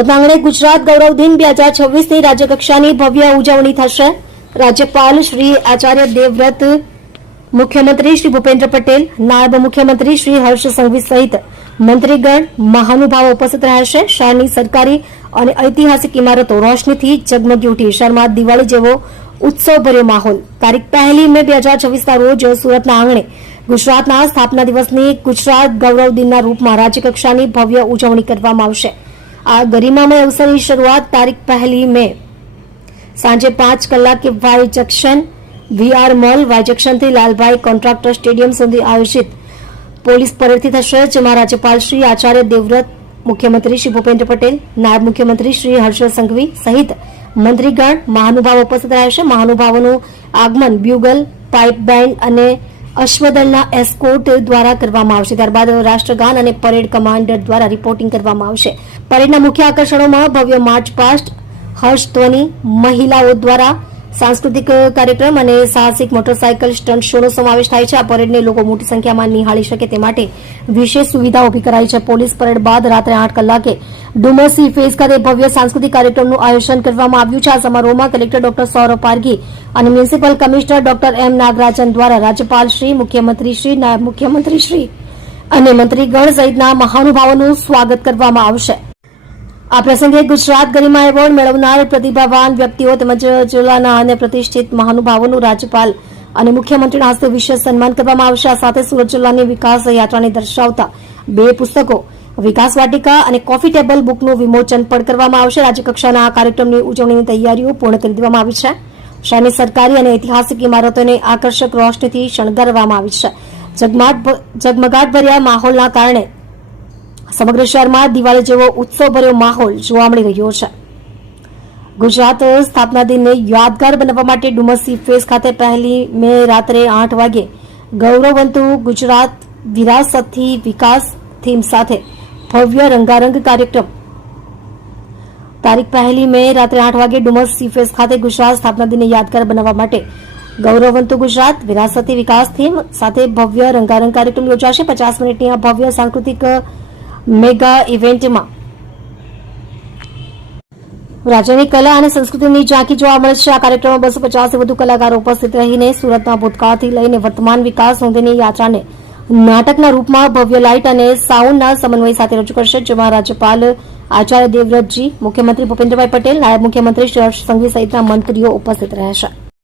સુરત આંગણે ગુજરાત ગૌરવ દિન 2026ની રાજ્યકક્ષાની ભવ્ય ઉજવણી થશે। રાજ્યપાલ શ્રી આચાર્ય દેવવ્રત, મુખ્યમંત્રી શ્રી ભૂપેન્દ્ર પટેલ, નાયબ મુખ્યમંત્રી શ્રી હર્ષ સંઘવી સહિત મંત્રીગણ, મહાનુભાવો ઉપસ્થિત રહેશે। શહેરની સરકારી અને ઐતિહાસિક ઇમારતો રોશનીથી ઝગમગી ઉઠી। શહેરમાં દિવાળી જેવો ઉત્સવભર્યો માહોલ। તારીખ 1 મે 2026ના રોજ સુરતના આંગણે ગુજરાતના સ્થાપના દિવસની ગુજરાત ગૌરવ દિનના રૂપમાં રાજ્યકક્ષાની ભવ્ય ઉજવણી કરવામાં આવશે। આ ગરિમામય અવસરની શરૂઆત તારીખ 1 મે સાંજે 5 કલાકે Y junction, VR mall, Y જંકશનથી લાલભાઈ કોન્ટ્રાક્ટર સ્ટેડિયમ સુધી આયોજિત પોલીસ પરેડથી થશે, જેમાં રાજ્યપાલ શ્રી આચાર્ય દેવવ્રત, મુખ્યમંત્રી શ્રી ભૂપેન્દ્ર પટેલ, નાયબ મુખ્યમંત્રી શ્રી હર્ષ સંઘવી સહિત મંત્રીગણ, મહાનુભાવો ઉપસ્થિત રહેશે। મહાનુભાવોનું આગમન બ્યુગલ, પાઇપ બેન્ડ અને અશ્વદળના એસ્કોર્ટ દ્વારા કરવામાં આવશે। ત્યારબાદ રાષ્ટ્રગાન અને પરેડ કમાન્ડર દ્વારા રિપોર્ટિંગ કરવામાં આવશે। પરેડના મુખ્ય આકર્ષણોમાં ભવ્ય માર્ચ પાસ્ટ, હર્ષધ્વનિ, મહિલાઓ દ્વારા સાંસ્કૃતિક કાર્યક્રમ અને સાહસિક મોટરસાયકલ સ્ટન્ટ શોનો સમાવેશ થાય છે। આ પરેડને લોકો મોટી સંખ્યામાં નિહાળી શકે તે માટે વિશેષ સુવિધા ઉભી કરાઈ છે। પોલીસ પરેડ બાદ રાત્રે 8 કલાકે ડુમસ સી ફેઝ ખાતે ભવ્ય સાંસ્કૃતિક કાર્યક્રમનું આયોજન કરવામાં આવ્યું છે। આ સમારોહમાં કલેક્ટર ડોક્ટર સૌરભ પારઘી અને મ્યુનિસિપલ કમિશનર ડોક્ટર એમ નાગરાજન દ્વારા રાજ્યપાલશ્રી, મુખ્યમંત્રીશ્રી, નાયબ મુખ્યમંત્રીશ્રી અને મંત્રીગણ સહિતના મહાનુભાવોનું સ્વાગત કરવામાં આવશે। આ પ્રસંગે ગુજરાત ગરિમા એવોર્ડ મેળવનાર પ્રતિભાવાન વ્યક્તિઓ તેમજ જિલ્લાના અને પ્રતિષ્ઠિત મહાનુભાવોનું રાજ્યપાલ અને મુખ્યમંત્રીના હસ્તે વિશેષ સન્માન કરવામાં આવશે। આ સાથે સુરત જિલ્લાની વિકાસ યાત્રાને દર્શાવતા 2 પુસ્તકો, વિકાસ વાટિકા અને કોફી ટેબલ બુકનું વિમોચન પણ કરવામાં આવશે। રાજ્યકક્ષાના આ કાર્યક્રમની ઉજવણીની તૈયારીઓ પૂર્ણ કરી દેવામાં આવી છે। શહેરની સરકારી અને ઐતિહાસિક ઇમારતોને આકર્ષક રોશનીથી શણગારવામાં આવી છે। ઝગમગાટભર્યા માહોલના કારણે સમગ્ર શહેરમાં દિવાળી જેવો ઉત્સવભર્યો માહોલ જોવા મળી રહ્યો છે। ગુજરાત સ્થાપના દિનને યાદગાર બનાવવા માટે ડુમસ સી ફેઝ ખાતે 1 મે રાત્રે 8 વાગે ગૌરવવંતુ ગુજરાત વિરાસતથી વિકાસ થીમ સાથે ભવ્ય રંગારંગ કાર્યક્રમ તારીખ 1 મે રાત્રે 8 વાગે ડુમસ સી ફેઝ ખાતે ગુજરાત સ્થાપના દિનને યાદગાર બનાવવા માટે ગૌરવવંતુ ગુજરાત વિરાસતથી વિકાસ થીમ સાથે ભવ્ય રંગારંગ કાર્યક્રમ યોજાશે। 50 મિનિટની આ ભવ્ય સાંસ્કૃતિક મેગા ઇવેન્ટમાં રાજ્યની કલા અને સંસ્કૃતિની ઝાંખી જોવા મળશે। આ કાર્યક્રમમાં 250 થી વધુ કલાકારો ઉપસ્થિત રહીને સુરતના ભૂતકાળથી લઈને વર્તમાન વિકાસ નોંધીની યાત્રાને નાટકના રૂપમાં ભવ્ય લાઇટ અને સાઉન્ડના સમન્વય સાથે રજૂ કરશે, જેમાં રાજ્યપાલ આચાર્ય દેવવ્રતજી, મુખ્યમંત્રી ભૂપેન્દ્રભાઈ પટેલ, નાયબ મુખ્યમંત્રી શ્રી હર્ષ સંઘવી સહિતના મંત્રીઓ ઉપસ્થિત રહેશે।